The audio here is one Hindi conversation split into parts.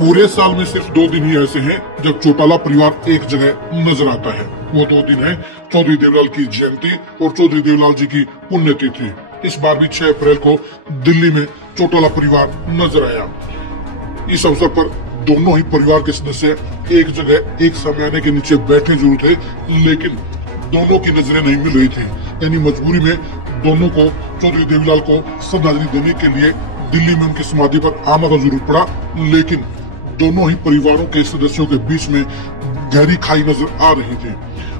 पूरे साल में सिर्फ 2 दिन ही ऐसे हैं जब चौटाला परिवार एक जगह नजर आता है। वो 2 दिन है चौधरी देवलाल की जयंती और चौधरी देवलाल जी की पुण्यतिथि। इस बार भी 6 अप्रैल को दिल्ली में चौटाला परिवार नजर आया। इस अवसर पर दोनों ही परिवार के सदस्य एक जगह एक सामने के नीचे बैठे जरूर थे, लेकिन दोनों की नजरें नहीं मिल रही थी। यानी मजबूरी में दोनों को चौधरी देवलाल को श्रद्धांजलि देने के लिए दिल्ली में उनकी समाधि पर आना तो जरूर पड़ा, लेकिन दोनों ही परिवारों के सदस्यों के बीच में गहरी खाई नजर आ रही थी।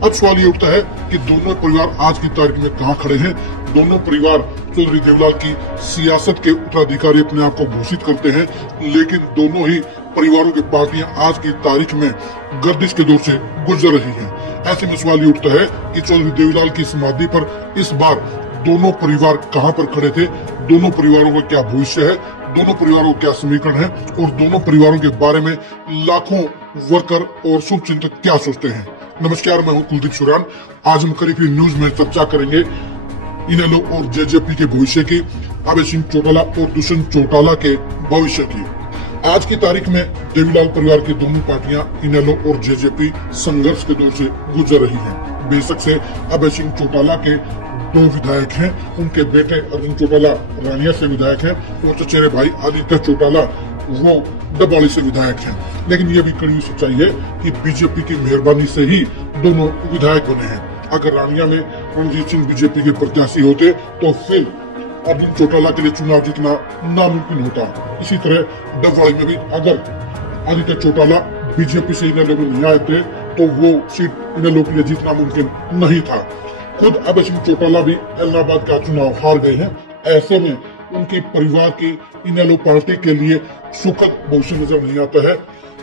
अब सवाल ये उठता है कि दोनों परिवार आज की तारीख में कहाँ खड़े हैं। दोनों परिवार चौधरी देवलाल की सियासत के उत्तराधिकारी अपने आप को घोषित करते हैं, लेकिन दोनों ही परिवारों की पार्टियां आज की तारीख में गर्दिश के दौर से गुजर रही हैं। ऐसे में सवाल ये उठता है कि चौधरी देवलाल की समाधि पर इस बार दोनों परिवार कहां पर खड़े थे, दोनों परिवारों का क्या भविष्य है, दोनों परिवारों का क्या समीकरण है और दोनों परिवारों के बारे में लाखों वर्कर और शुभचिंतक क्या सोचते हैं। नमस्कार, मैं हूं कुलदीप सुरान। आज हम करीब न्यूज में चर्चा करेंगे इनेलो और जेजेपी के भविष्य की, अभय सिंह चौटाला और दुष्यंत चौटाला के भविष्य की। आज की तारीख में देवीलाल परिवार की दोनों पार्टियां इनेलो और जेजेपी संघर्ष के दौर से गुजर रही हैं। बेशक से अभय सिंह चौटाला के 2 विधायक हैं, उनके बेटे अर्जुन चौटाला रानिया से विधायक हैं और चचेरे भाई आदित्य चौटाला वो डबवाली से विधायक हैं। लेकिन ये भी कड़ी सच्चाई है कि बीजेपी की मेहरबानी से ही दोनों विधायक बने हैं। अगर रानिया में रणजीत सिंह बीजेपी के प्रत्याशी होते तो फिर अर्जुन चौटाला के लिए चुनाव जीतना नामुमकिन होता। इसी तरह डबवाली में भी अगर आदित्य चौटाला बीजेपी से इनेलो में नहीं आते तो वो सीट इनेलो के लिए जीतना मुमकिन नहीं था। खुद अभय सिंह चौटाला भी इलाहाबाद का चुनाव हार गए हैं। ऐसे में उनके परिवार की इनेलो पार्टी के लिए सुखद भविष्य नजर नहीं आता है।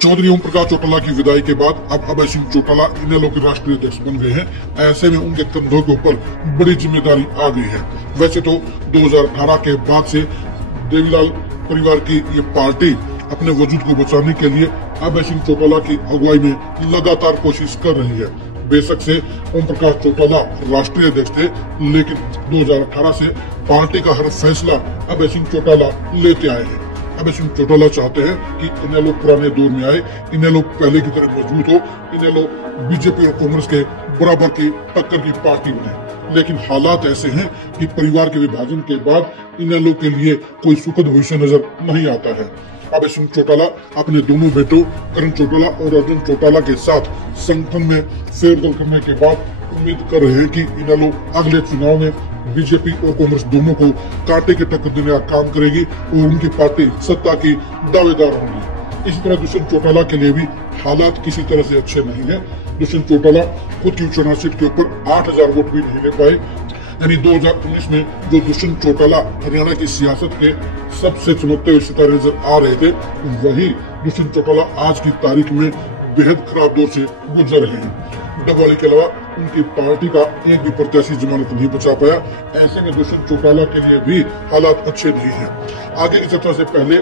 चौधरी ओम प्रकाश चौटाला की विदाई के बाद अब अभय सिंह चौटाला इनेलो के राष्ट्रीय अध्यक्ष बन गए हैं। ऐसे में उनके कंधों के ऊपर बड़ी जिम्मेदारी आ गई है। वैसे तो 2018 के बाद से देवीलाल परिवार की ये पार्टी अपने वजूद को बचाने के लिए अभय सिंह चौटाला की अगुवाई में लगातार कोशिश कर रही है। बेशक से ओम प्रकाश चौटाला राष्ट्रीय अध्यक्ष थे, लेकिन 2018 से पार्टी का हर फैसला अभय सिंह चौटाला लेते आए हैं। अभय सिंह चौटाला चाहते हैं कि इनेलो पुराने दौर में आए, इनेलो पहले की तरह मजबूत हो, इनेलो बीजेपी और कांग्रेस के बराबर की टक्कर की पार्टी बने। लेकिन हालात ऐसे हैं कि परिवार के विभाजन के बाद इनेलो के लिए कोई सुखद भविष्य नजर नहीं आता है। अभय सिंह चौटाला अपने दोनों बेटों करण चौटाला और अर्जुन चौटाला के साथ संगठन में फेरबदल करने के बाद उम्मीद कर रहे हैं कि इनेलो अगले चुनाव में बीजेपी और कांग्रेस दोनों को कांटे के टक्कर देने का काम करेगी और उनकी पार्टी सत्ता की दावेदार होगी। इसी तरह दुष्यंत चौटाला के लिए भी हालात किसी तरह से अच्छे नहीं है। दुष्यंत चौटाला खुद की चुनाव सीट के ऊपर 8000 वोट भी नहीं ले पाए। यानी 2019 में जो दुष्यंत चौटाला हरियाणा की सियासत के सबसे चमकते हुए सितारे नजर आ रहे थे, वही दुष्यंत चौटाला आज की तारीख में बेहद खराब दौर से गुजर रहे हैं। डबवाली के अलावा उनकी पार्टी का एक भी प्रत्याशी जमानत नहीं बचा पाया। ऐसे में दुष्यंत चौटाला के लिए भी हालात अच्छे नहीं हैं। आगे की चर्चा से पहले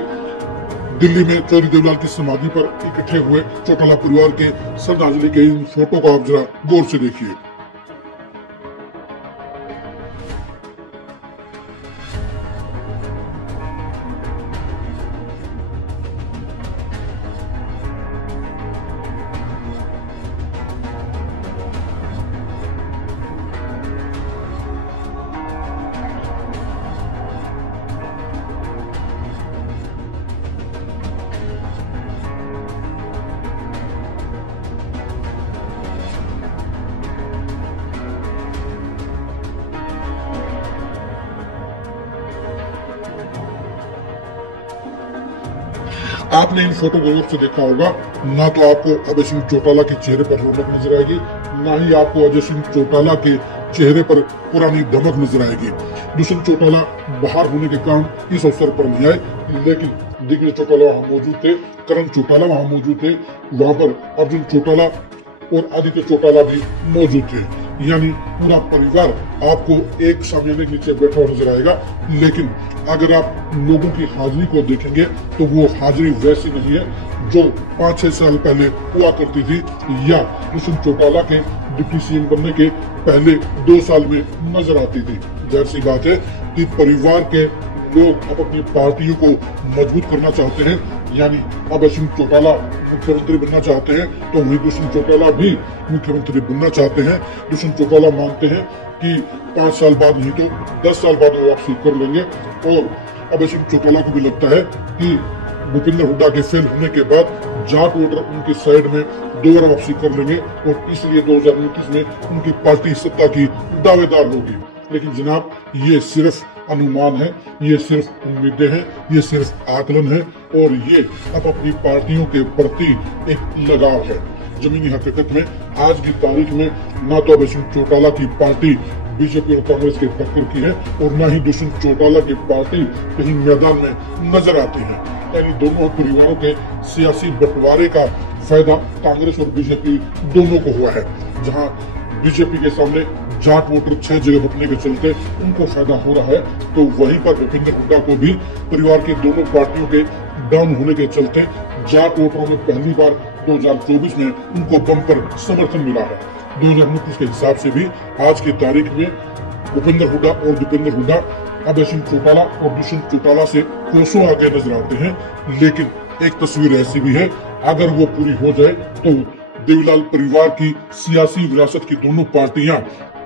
दिल्ली में चौधरी देवलाल की समाधि पर इकट्ठे हुए चौटाला परिवार के श्रद्धांजलि के इन फोटो को आप जरा गौर से देखिए। आपने इन फोटो को गौर से देखा होगा, ना तो आपको अभय सिंह चौटाला के चेहरे पर रौनक नजर आएगी, ना ही आपको अजय सिंह चौटाला के चेहरे पर पुरानी धमक नजर आएगी। दुष्यंत चौटाला बाहर होने के कारण इस अवसर पर नहीं आए, लेकिन दिग्विजय चौटाला वहां मौजूद थे, करण चौटाला वहां मौजूद थे, वहां पर अर्जुन चौटाला और आदित्य चौटाला भी मौजूद थे। यानी पूरा परिवार आपको एक सामने के नीचे बैठा हुआ नजर आएगा। लेकिन अगर आप लोगों की हाजिरी को देखेंगे तो वो हाजिरी वैसी नहीं है जो 5-6 साल पहले हुआ करती थी, या दुष्यंत चौटाला के डिप्टी सीएम बनने के पहले 2 साल में नजर आती थी। जाहिर सी बात है कि परिवार के लोग अब अपनी पार्टियों को मजबूत करना चाहते हैं, यानी अभय सिंह चौटाला मुख्यमंत्री बनना चाहते हैं तो वहीं दुष्यंत चौटाला भी मुख्यमंत्री बनना चाहते हैं। दुष्यंत चौटाला मानते हैं कि 5 साल बाद नहीं तो 10 साल बाद वो वापसी कर लेंगे, और अभय सिंह चौटाला को भी लगता है कि भूपेंद्र हुड्डा के फेल होने के बाद जाट वोटर उनकी साइड में दोबारा वापसी कर लेंगे और इसलिए 2029 में उनकी पार्टी सत्ता की दावेदार होगी। लेकिन जनाब, ये सिर्फ अनुमान है, ये सिर्फ उम्मीदें हैं, ये सिर्फ आकलन है और ये अब अपनी पार्टियों के प्रति एक लगाव है। जमीनी हकीकत में आज की तारीख में ना तो अभय सिंह चौटाला की पार्टी बीजेपी और कांग्रेस के टक्कर की है और न ही दुष्यंत चौटाला की पार्टी कहीं मैदान में नजर आती है। यानी दोनों परिवारों के सियासी बंटवारे का फायदा कांग्रेस और बीजेपी दोनों को हुआ है। जहां बीजेपी के सामने जाट वोटर 6 जगह बटने के चलते उनको फायदा हो रहा है, तो वहीं पर भूपेंद्र हुड्डा को भी परिवार की दोनों पार्टियों के डाउन होने के चलते जाट वोटरों में पहली बार 2024 में उनको बम्पर समर्थन मिला है। 2029 के हिसाब से भी आज की तारीख में भूपेंद्र हुड्डा और दीपेंद्र हुड्डा अभय सिंह चौटाला और दुष्यंत चौटाला से कोसों आगे नजर आते हैं। लेकिन एक तस्वीर ऐसी भी है, अगर वो पूरी हो जाए तो देवीलाल परिवार की सियासी विरासत की दोनों पार्टियां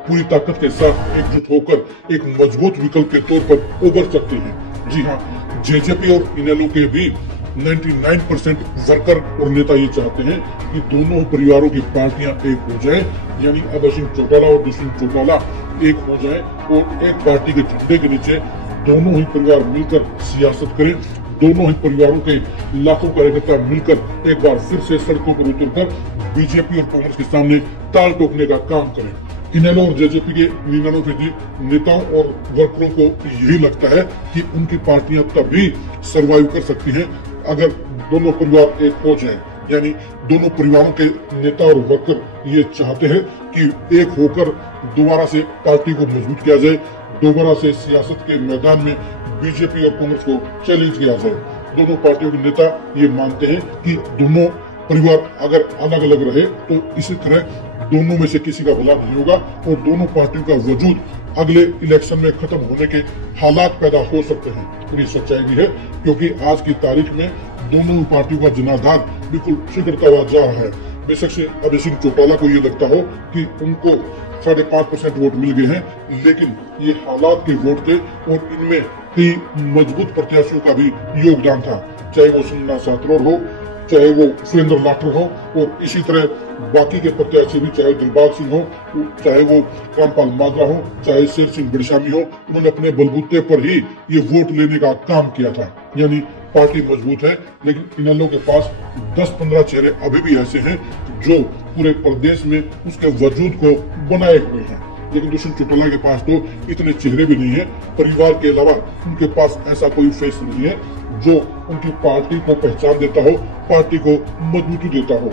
पूरी ताकत के साथ एकजुट होकर एक मजबूत विकल्प के तौर पर उभर सकती हैं। जी हाँ, जेजेपी और इनेलो के भी 99% वर्कर और नेता ये चाहते हैं कि दोनों परिवारों की पार्टियां एक हो जाए, यानी अभय सिंह चौटाला और दुष्यंत चौटाला एक हो जाए और एक पार्टी के झंडे के नीचे दोनों ही परिवार मिलकर सियासत करें। दोनों ही परिवारों के लाखों कार्यकर्ता मिलकर एक बार फिर से सड़कों पर उतरकर बीजेपी और कांग्रेस के सामने ताल ठोकने का काम करें। इनेलो और जेजेपी के 99% नेताओं और वर्करों को यही लगता है कि उनकी पार्टियां तभी सरवाइव कर सकती हैं अगर दोनों परिवार एक हो जाएं। यानी दोनों परिवारों के नेता और वर्कर ये चाहते हैं कि एक होकर दोबारा से पार्टी को मजबूत किया जाए, दोबारा से सियासत के मैदान में बीजेपी और कांग्रेस को चैलेंज किया जाए। दोनों पार्टियों के नेता ये मानते हैं कि दोनों परिवार अगर अलग अलग रहे तो इसी तरह दोनों में से किसी का भला नहीं होगा और दोनों पार्टियों का वजूद अगले इलेक्शन में खत्म होने के हालात पैदा हो सकते हैं। और ये सच्चाई भी है, क्योंकि आज की तारीख में दोनों पार्टियों का जनाधार बिल्कुल सिकुड़ता हुआ जा रहा है। बेशक से अभय सिंह चौटाला को ये लगता हो कि उनको 5.5% वोट मिल गए हैं, लेकिन ये हालात के वोट थे और इनमें कई मजबूत प्रत्याशियों का भी योगदान था, चाहे वो सुन्ना सातरोर हो, चाहे वो सुरेंद्र लाठर हो और इसी तरह बाकी के प्रत्याशी भी, चाहे दिलबाग सिंह हो, चाहे वो रामपाल माजरा हो, चाहे शेर सिंह बिरशामी हो, उन्होंने अपने बलबूते पर ही ये वोट लेने का काम किया था। यानी पार्टी मजबूत है, लेकिन इनेलो के पास 10-15 चेहरे अभी भी ऐसे हैं जो पूरे प्रदेश में उसके वजूद को बनाए हुए हैं। लेकिन दुष्यंत चौटाला के पास तो इतने चेहरे भी नहीं है। परिवार के अलावा उनके पास ऐसा कोई फेस नहीं है जो उनकी पार्टी को पहचान देता हो, पार्टी को मजबूती देता हो।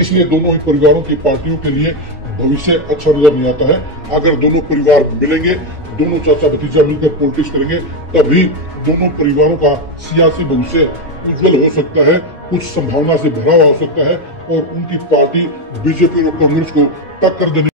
इसलिए दोनों ही परिवारों की पार्टियों के लिए भविष्य अच्छा नजर नहीं आता है। अगर दोनों परिवार मिलेंगे, दोनों चाचा भतीजा मिलकर पॉलिटिक्स करेंगे, तभी दोनों परिवारों का सियासी भविष्य उज्जवल हो सकता है, कुछ संभावना से भरा हुआ हो सकता है और उनकी पार्टी बीजेपी और कांग्रेस को टक्कर देने